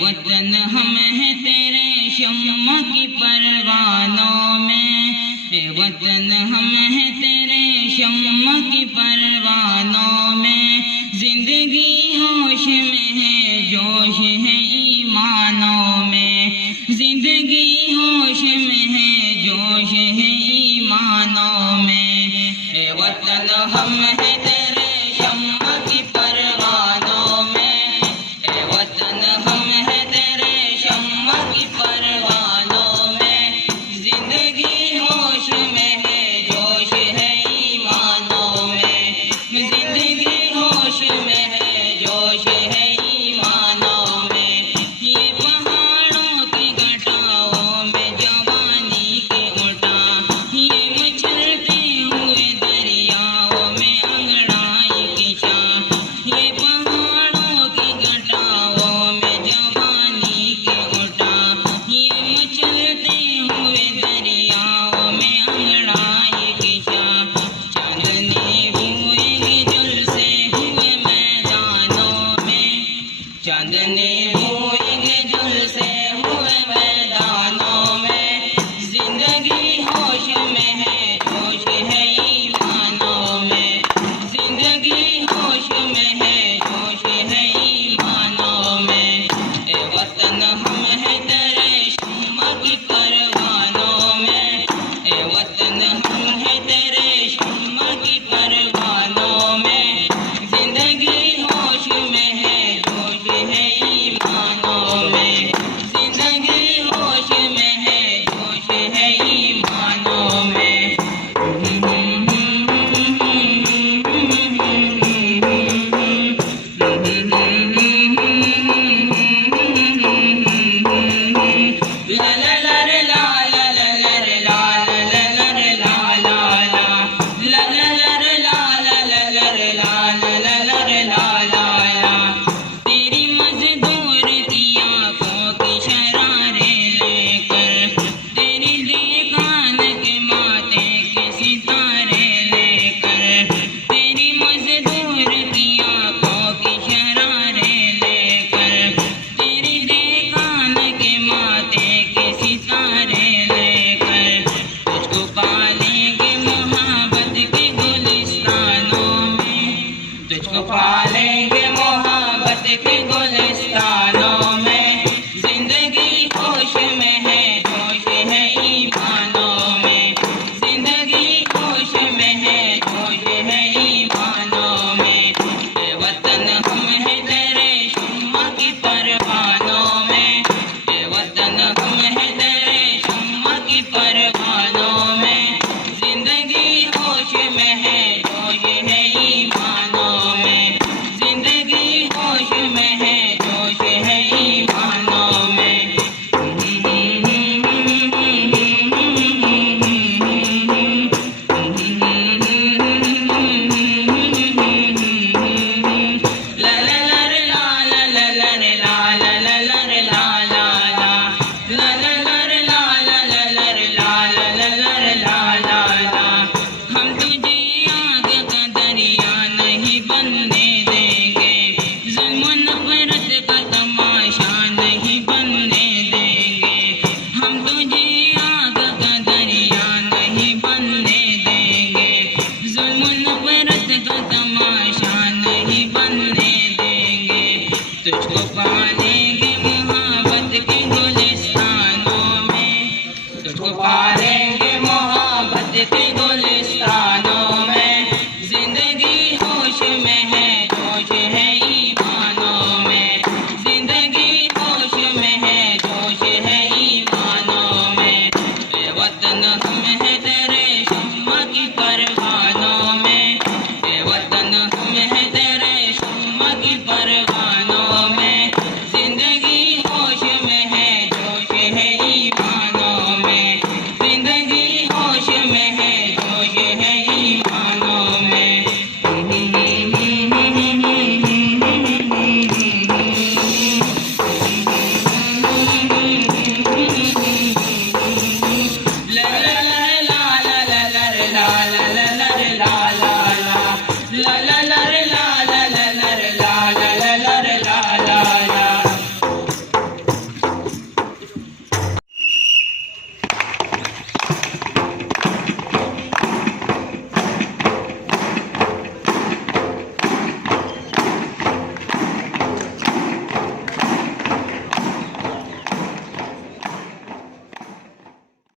वतन हम हैं तेरे शम्मा की परवानों में, वतन हम हैं तेरे शम्मा की परवानों में। जिंदगी होश में है, जोश है ईमानों में। जिंदगी होश में है, जोश है ईमानों में। वतन हम हैं तेरे शम्मा की परवानों में, वतन हम हैं तेरे शम्मा की परवानों में। जिंदगी होश में है, जोश है ईमानों में। जिंदगी होश में है, जोश है ईमानों में। ये पहाड़ों की घटाओं में जवानी के उठा, ये मचलते हुए दरियाओं में अंगड़ाई की छां। ये पहाड़ों की घटाओं में जवानी के उठा, ये मचलते हुए दरियाओं में अंगड़ाई की छां। चांदनी हुएगी जलसे हुए मैदानों में, चांदनी हुएगी जलसे हुए मैदानों में। जिंदगी होश में है, जोश है ईमानों में। जिंदगी होश में है, जोश है ईमानों में। वतन